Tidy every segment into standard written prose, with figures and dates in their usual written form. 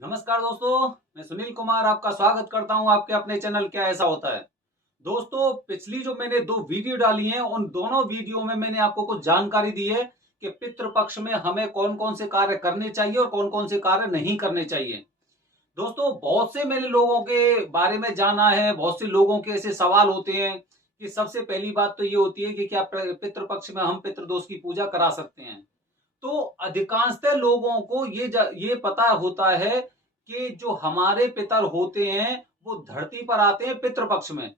नमस्कार दोस्तों, मैं सुनील कुमार आपका स्वागत करता हूं आपके अपने चैनल क्या ऐसा होता है। दोस्तों, पिछली जो मैंने दो वीडियो डाली हैं उन दोनों वीडियो में मैंने आपको कुछ जानकारी दी है कि पितृपक्ष में हमें कौन कौन से कार्य करने चाहिए और कौन कौन से कार्य नहीं करने चाहिए। दोस्तों, बहुत से मैंने लोगों के बारे में जाना है, बहुत से लोगों के ऐसे सवाल होते हैं कि सबसे पहली बात तो ये होती है कि क्या पितृपक्ष में हम पितृदोष की पूजा करा सकते हैं। तो अधिकांशतः लोगों को ये पता होता है कि जो हमारे पितर होते हैं वो धरती पर आते हैं पितृपक्ष में।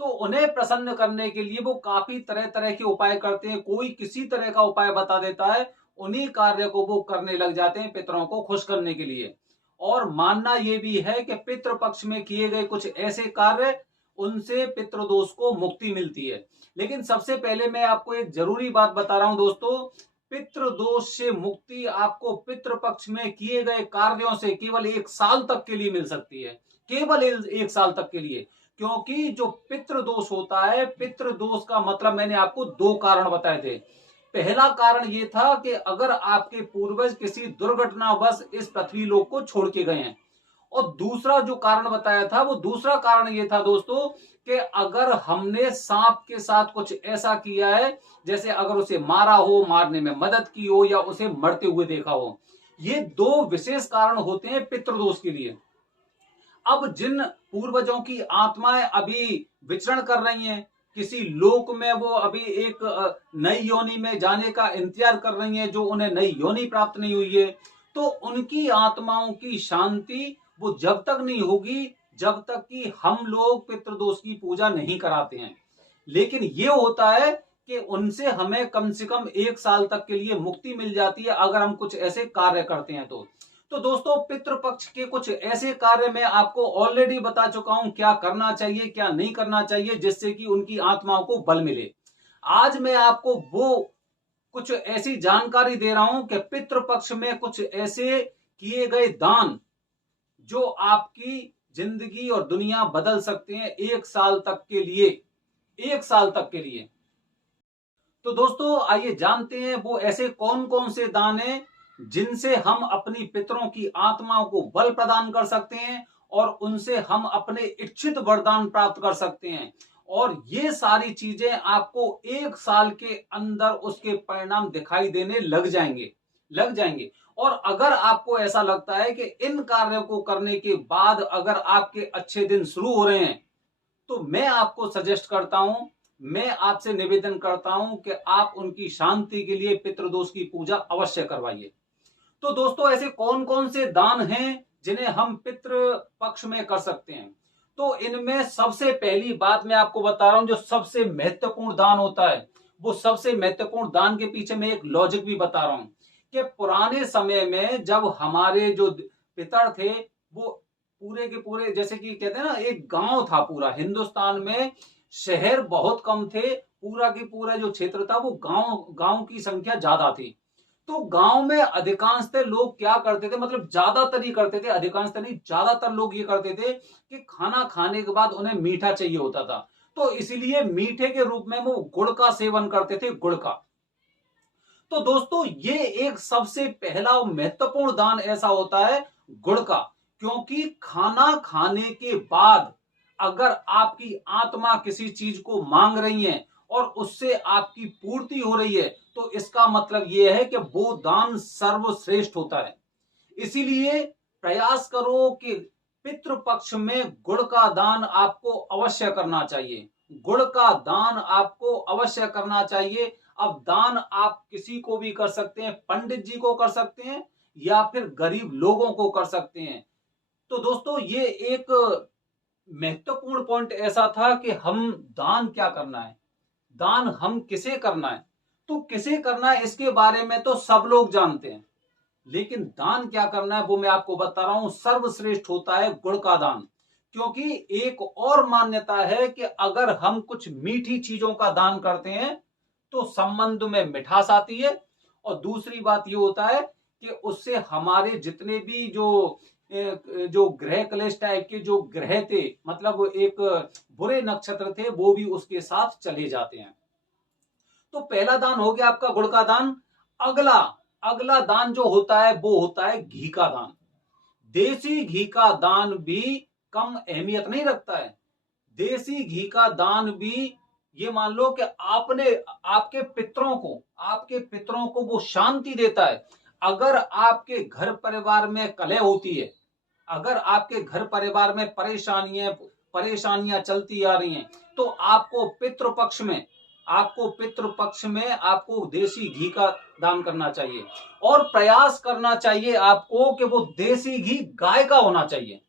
तो उन्हें प्रसन्न करने के लिए वो काफी तरह तरह के उपाय करते हैं। कोई किसी तरह का उपाय बता देता है, उन्हीं कार्य को वो करने लग जाते हैं पितरों को खुश करने के लिए। और मानना ये भी है कि पितृपक्ष में किए गए कुछ ऐसे कार्य, उनसे पितृदोष को मुक्ति मिलती है। लेकिन सबसे पहले मैं आपको एक जरूरी बात बता रहा हूं दोस्तों, पितृदोष से मुक्ति आपको पितृपक्ष में किए गए कार्यों से केवल 1 साल तक के लिए मिल सकती है। केवल 1 साल तक के लिए। क्योंकि जो पितृदोष होता है, पितृदोष का मतलब मैंने आपको दो कारण बताए थे। पहला कारण ये था कि अगर आपके पूर्वज किसी दुर्घटनावश इस पृथ्वी लोक को छोड़ के गए हैं। और दूसरा जो कारण बताया था, वो दूसरा कारण ये था दोस्तों कि अगर हमने सांप के साथ कुछ ऐसा किया है, जैसे अगर उसे मारा हो, मारने में मदद की हो या उसे मरते हुए देखा हो। ये दो विशेष कारण होते हैं पितृदोष के लिए। अब जिन पूर्वजों की आत्माएं अभी विचरण कर रही हैं, किसी लोक में वो अभी एक नई योनि में जाने का इंतजार कर रही हैं, जो उन्हें नई योनि प्राप्त नहीं हुई है, तो उनकी आत्माओं की शांति वो जब तक नहीं होगी जब तक कि हम लोग पितृदोष की पूजा नहीं कराते हैं। लेकिन ये होता है कि उनसे हमें कम से कम 1 साल तक के लिए मुक्ति मिल जाती है अगर हम कुछ ऐसे कार्य करते हैं तो दोस्तों, पितृपक्ष के कुछ ऐसे कार्य मैं आपको ऑलरेडी बता चुका हूं, क्या करना चाहिए क्या नहीं करना चाहिए, जिससे कि उनकी आत्माओं को बल मिले। आज मैं आपको वो कुछ ऐसी जानकारी दे रहा हूं कि पितृपक्ष में कुछ ऐसे किए गए दान जो आपकी जिंदगी और दुनिया बदल सकते हैं 1 साल तक के लिए। 1 साल तक के लिए। तो दोस्तों, आइए जानते हैं वो ऐसे कौन कौन से दान हैं जिनसे हम अपनी पितरों की आत्माओं को बल प्रदान कर सकते हैं और उनसे हम अपने इच्छित वरदान प्राप्त कर सकते हैं। और ये सारी चीजें आपको 1 साल के अंदर उसके परिणाम दिखाई देने लग जाएंगे। और अगर आपको ऐसा लगता है कि इन कार्यों को करने के बाद अगर आपके अच्छे दिन शुरू हो रहे हैं, तो मैं आपको सजेस्ट करता हूं, मैं आपसे निवेदन करता हूं कि आप उनकी शांति के लिए पितृदोष की पूजा अवश्य करवाइए। तो दोस्तों, ऐसे कौन कौन से दान हैं जिन्हें हम पितृ पक्ष में कर सकते हैं। तो इनमें सबसे पहली बात मैं आपको बता रहा हूं, जो सबसे महत्वपूर्ण दान होता है, वो सबसे महत्वपूर्ण दान के पीछे मैं एक लॉजिक भी बता रहा हूं कि पुराने समय में जब हमारे जो पितर थे, वो पूरे के पूरे, जैसे कि कहते हैं ना, एक गांव था पूरा हिंदुस्तान में, शहर बहुत कम थे, पूरा की पूरा जो क्षेत्र था वो गांव गांव की संख्या ज्यादा थी। तो गांव में अधिकांशतः लोग क्या करते थे, मतलब ज्यादातर ही करते थे, अधिकांशतः नहीं, ज्यादातर लोग ये करते थे कि खाना खाने के बाद उन्हें मीठा चाहिए होता था। तो इसीलिए मीठे के रूप में वो गुड़ का सेवन करते थे, गुड़ का। तो दोस्तों, ये एक सबसे पहला और महत्वपूर्ण दान ऐसा होता है, गुड़ का। क्योंकि खाना खाने के बाद अगर आपकी आत्मा किसी चीज को मांग रही है और उससे आपकी पूर्ति हो रही है, तो इसका मतलब यह है कि वो दान सर्वश्रेष्ठ होता है। इसीलिए प्रयास करो कि पितृपक्ष में गुड़ का दान आपको अवश्य करना चाहिए। गुड़ का दान आपको अवश्य करना चाहिए। अब दान आप किसी को भी कर सकते हैं, पंडित जी को कर सकते हैं या फिर गरीब लोगों को कर सकते हैं। तो दोस्तों, ये एक महत्वपूर्ण पॉइंट ऐसा था कि हम दान क्या करना है, दान हम किसे करना है। तो किसे करना है इसके बारे में तो सब लोग जानते हैं, लेकिन दान क्या करना है वो मैं आपको बता रहा हूं। सर्वश्रेष्ठ होता है गुड़ का दान। क्योंकि एक और मान्यता है कि अगर हम कुछ मीठी चीजों का दान करते हैं तो संबंध में मिठास आती है। और दूसरी बात ये होता है कि उससे हमारे जितने भी जो ग्रह क्लेश टाइप के जो ग्रह थे, मतलब एक बुरे नक्षत्र थे, वो भी उसके साथ चले जाते हैं। तो पहला दान हो गया आपका गुड़ का दान। अगला अगला दान जो होता है वो होता है घी का दान। देसी घी का दान भी कम अहमियत नहीं रखता है। देसी घी का दान भी, ये मान लो कि आपने आपके पितरों को वो शांति देता है। अगर आपके घर परिवार में कलह होती है, अगर आपके घर परिवार में परेशानियां चलती आ रही हैं, तो आपको पितृ पक्ष में आपको देसी घी का दान करना चाहिए। और प्रयास करना चाहिए आपको कि वो देसी घी गाय का होना चाहिए।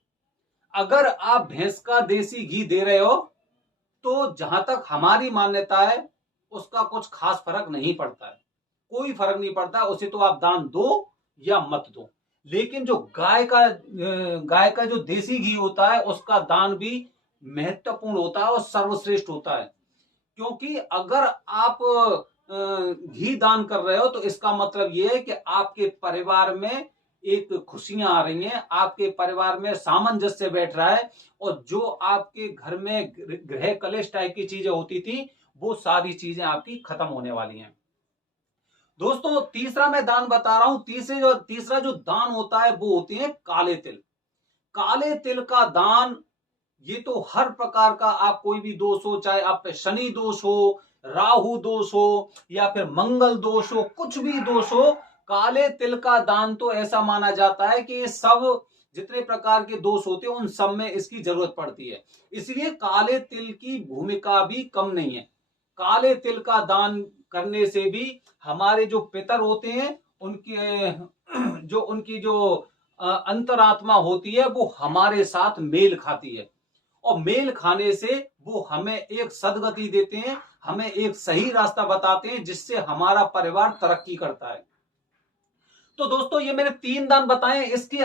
अगर आप भैंस का देसी घी दे रहे हो तो जहां तक हमारी मान्यता है उसका कुछ खास फर्क नहीं पड़ता है, कोई फर्क नहीं पड़ता, उसे तो आप दान दो या मत दो। लेकिन जो गाय का जो देसी घी होता है उसका दान भी महत्वपूर्ण होता है और सर्वश्रेष्ठ होता है। क्योंकि अगर आप घी दान कर रहे हो तो इसका मतलब यह है कि आपके परिवार में एक खुशियां आ रही हैं, आपके परिवार में सामंजस्य बैठ रहा है, और जो आपके घर में गृह कलेश टाइप की चीजें होती थी वो सारी चीजें आपकी खत्म होने वाली हैं। दोस्तों तीसरा मैं दान बता रहा हूं। तीसरा जो दान होता है वो होते हैं काले तिल। काले तिल का दान, ये तो हर प्रकार का, आप कोई भी दोष हो, चाहे आप पे शनि दोष हो, राहु दोष हो, या फिर मंगल दोष हो, कुछ भी दोष हो, काले तिल का दान तो ऐसा माना जाता है कि ये सब जितने प्रकार के दोष होते हैं उन सब में इसकी जरूरत पड़ती है। इसलिए काले तिल की भूमिका भी कम नहीं है। काले तिल का दान करने से भी हमारे जो पितर होते हैं उनकी जो अंतरात्मा होती है वो हमारे साथ मेल खाती है, और मेल खाने से वो हमें एक सदगति देते हैं, हमें एक सही रास्ता बताते हैं जिससे हमारा परिवार तरक्की करता है। तो दोस्तों ये मैंने 3 दान बताए। इसके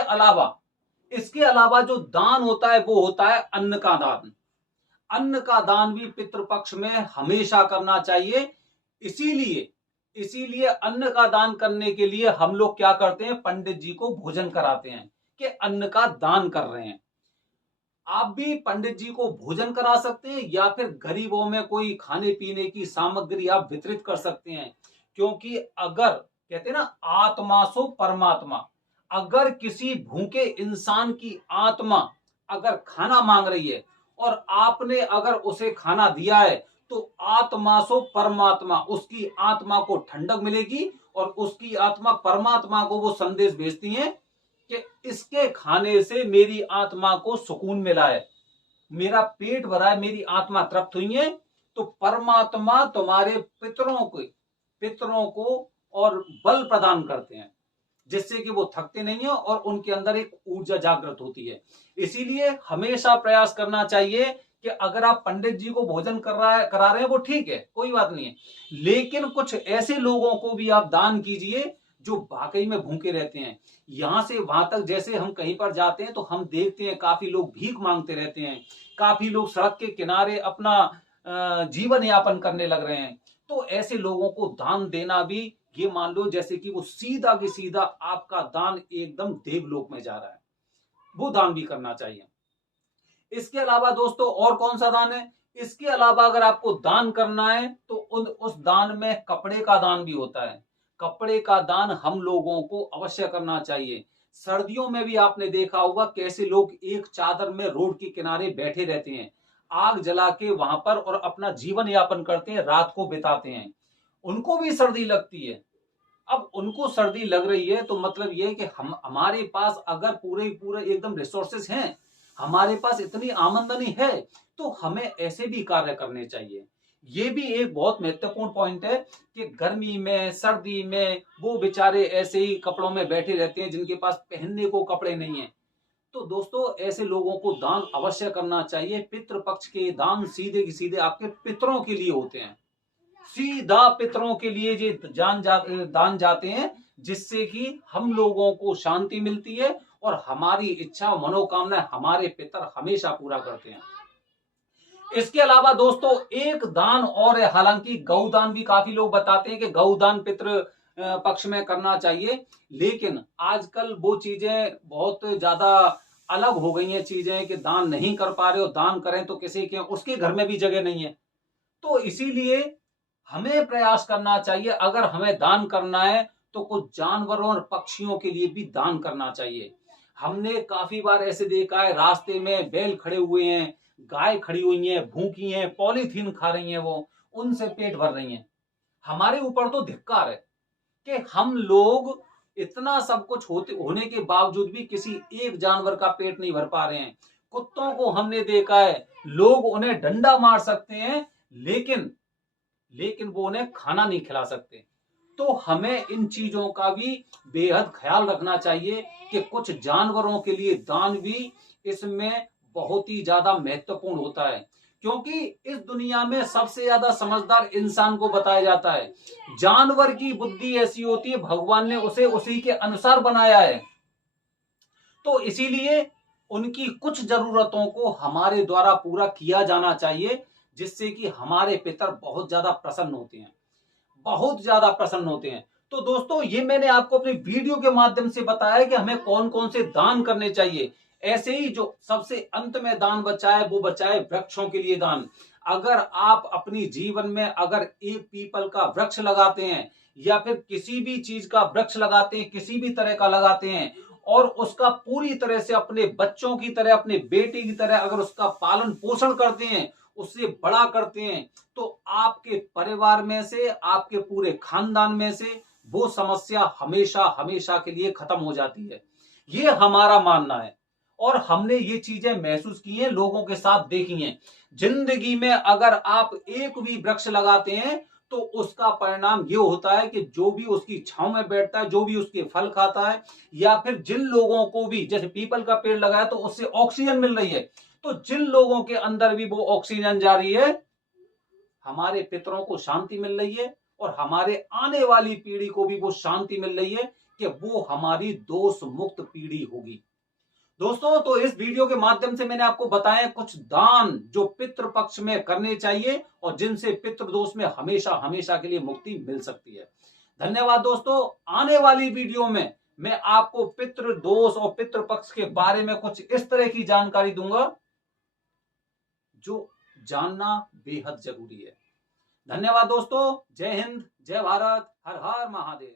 अलावा जो दान होता है वो होता है अन्न का दान। अन्न का दान भी पितृपक्ष में हमेशा करना चाहिए। इसीलिए अन्न का दान करने के लिए हम लोग क्या करते हैं, पंडित जी को भोजन कराते हैं कि अन्न का दान कर रहे हैं। आप भी पंडित जी को भोजन करा सकते हैं या फिर गरीबों में कोई खाने पीने की सामग्री आप वितरित कर सकते हैं। क्योंकि अगर कहते हैं ना, आत्मा सो परमात्मा, अगर किसी भूखे इंसान की आत्मा अगर खाना मांग रही है और आपने अगर उसे खाना दिया है, तो आत्मा सो परमात्मा, उसकी आत्मा को ठंडक मिलेगी और उसकी आत्मा परमात्मा को वो संदेश भेजती है कि इसके खाने से मेरी आत्मा को सुकून मिला है, मेरा पेट भरा है, मेरी आत्मा तृप्त हुई है। तो परमात्मा तुम्हारे पितरों को और बल प्रदान करते हैं, जिससे कि वो थकते नहीं है और उनके अंदर एक ऊर्जा जागृत होती है। इसीलिए हमेशा प्रयास करना चाहिए कि अगर आप पंडित जी को भोजन करा रहे हैं वो ठीक है, कोई बात नहीं है, लेकिन कुछ ऐसे लोगों को भी आप दान कीजिए जो वाकई में भूखे रहते हैं। यहां से वहां तक जैसे हम कहीं पर जाते हैं तो हम देखते हैं काफी लोग भीख मांगते रहते हैं, काफी लोग सड़क के किनारे अपना जीवन यापन करने लग रहे हैं। तो ऐसे लोगों को दान देना भी, ये मान लो जैसे कि वो सीधा की सीधा आपका दान एकदम देवलोक में जा रहा है, वो दान भी करना चाहिए। इसके अलावा दोस्तों और कौन सा दान है, इसके अलावा अगर आपको दान करना है तो उस दान में कपड़े का दान भी होता है। कपड़े का दान हम लोगों को अवश्य करना चाहिए। सर्दियों में भी आपने देखा होगा कैसे लोग एक चादर में रोड के किनारे बैठे रहते हैं, आग जला के वहां पर, और अपना जीवन यापन करते हैं, रात को बिताते हैं। उनको भी सर्दी लगती है। अब उनको सर्दी लग रही है तो मतलब ये है कि हमारे पास अगर पूरे एकदम रिसोर्सेस हैं, हमारे पास इतनी आमदनी है, तो हमें ऐसे भी कार्य करने चाहिए। ये भी एक बहुत महत्वपूर्ण पॉइंट है कि गर्मी में सर्दी में वो बेचारे ऐसे ही कपड़ों में बैठे रहते हैं जिनके पास पहनने को कपड़े नहीं है। तो दोस्तों ऐसे लोगों को दान अवश्य करना चाहिए। पितृपक्ष के दान सीधे की सीधे आपके पितरों के लिए होते हैं, सीधा पितरों के लिए ये दान जाते हैं, जिससे कि हम लोगों को शांति मिलती है और हमारी इच्छा मनोकामना हमारे पितर हमेशा पूरा करते हैं। इसके अलावा दोस्तों एक दान और है, हालांकि गौदान भी काफी लोग बताते हैं कि गौदान पितृ पक्ष में करना चाहिए, लेकिन आजकल वो चीजें बहुत ज्यादा अलग हो गई हैं चीजें कि दान नहीं कर पा रहे हो, दान करें तो किसी के उसके घर में भी जगह नहीं है। तो इसीलिए हमें प्रयास करना चाहिए, अगर हमें दान करना है तो कुछ जानवरों और पक्षियों के लिए भी दान करना चाहिए। हमने काफी बार ऐसे देखा है, रास्ते में बैल खड़े हुए हैं, गाय खड़ी हुई हैं, भूखी हैं, पॉलीथीन खा रही हैं, वो उनसे पेट भर रही हैं। हमारे ऊपर तो धिक्कार है कि हम लोग इतना सब कुछ होने के बावजूद भी किसी एक जानवर का पेट नहीं भर पा रहे हैं। कुत्तों को हमने देखा है, लोग उन्हें डंडा मार सकते हैं, लेकिन वो उन्हें खाना नहीं खिला सकते। तो हमें इन चीजों का भी बेहद ख्याल रखना चाहिए कि कुछ जानवरों के लिए दान भी इसमें बहुत ही ज्यादा महत्वपूर्ण होता है, क्योंकि इस दुनिया में सबसे ज्यादा समझदार इंसान को बताया जाता है। जानवर की बुद्धि ऐसी होती है, भगवान ने उसे उसी के अनुसार बनाया है। तो इसीलिए उनकी कुछ जरूरतों को हमारे द्वारा पूरा किया जाना चाहिए, जिससे कि हमारे पितर बहुत ज्यादा प्रसन्न होते हैं, बहुत ज्यादा प्रसन्न होते हैं। तो दोस्तों, ये मैंने आपको अपनी वीडियो के माध्यम से बताया कि हमें कौन कौन से दान करने चाहिए। ऐसे ही जो सबसे अंत में दान बचा है, वो बचा है वृक्षों के लिए दान। अगर आप अपनी जीवन में अगर एक पीपल का वृक्ष लगाते हैं या फिर किसी भी चीज का वृक्ष लगाते हैं, किसी भी तरह का लगाते हैं, और उसका पूरी तरह से अपने बच्चों की तरह, अपने बेटे की तरह अगर उसका पालन पोषण करते हैं, उससे बड़ा करते हैं, तो आपके परिवार में से, आपके पूरे खानदान में से वो समस्या हमेशा हमेशा के लिए खत्म हो जाती है। ये हमारा मानना है और हमने ये चीजें महसूस की हैं, लोगों के साथ देखी हैं। जिंदगी में अगर आप एक भी वृक्ष लगाते हैं तो उसका परिणाम ये होता है कि जो भी उसकी छांव में बैठता है, जो भी उसके फल खाता है, या फिर जिन लोगों को भी, जैसे पीपल का पेड़ लगाया तो उससे ऑक्सीजन मिल रही है, तो जिन लोगों के अंदर भी वो ऑक्सीजन जा रही है, हमारे पितरों को शांति मिल रही है और हमारे आने वाली पीढ़ी को भी वो शांति मिल रही है कि वो हमारी दोष मुक्त पीढ़ी होगी। दोस्तों, तो इस वीडियो के माध्यम से मैंने आपको बताया कुछ दान जो पितृ पक्ष में करने चाहिए और जिनसे पितृ दोष में हमेशा हमेशा के लिए मुक्ति मिल सकती है। धन्यवाद दोस्तों। आने वाली वीडियो में मैं आपको पितृ दोष और पितृ पक्ष के बारे में कुछ इस तरह की जानकारी दूंगा जो जानना बेहद जरूरी है। धन्यवाद दोस्तों। जय हिंद, जय भारत, हर हर महादेव।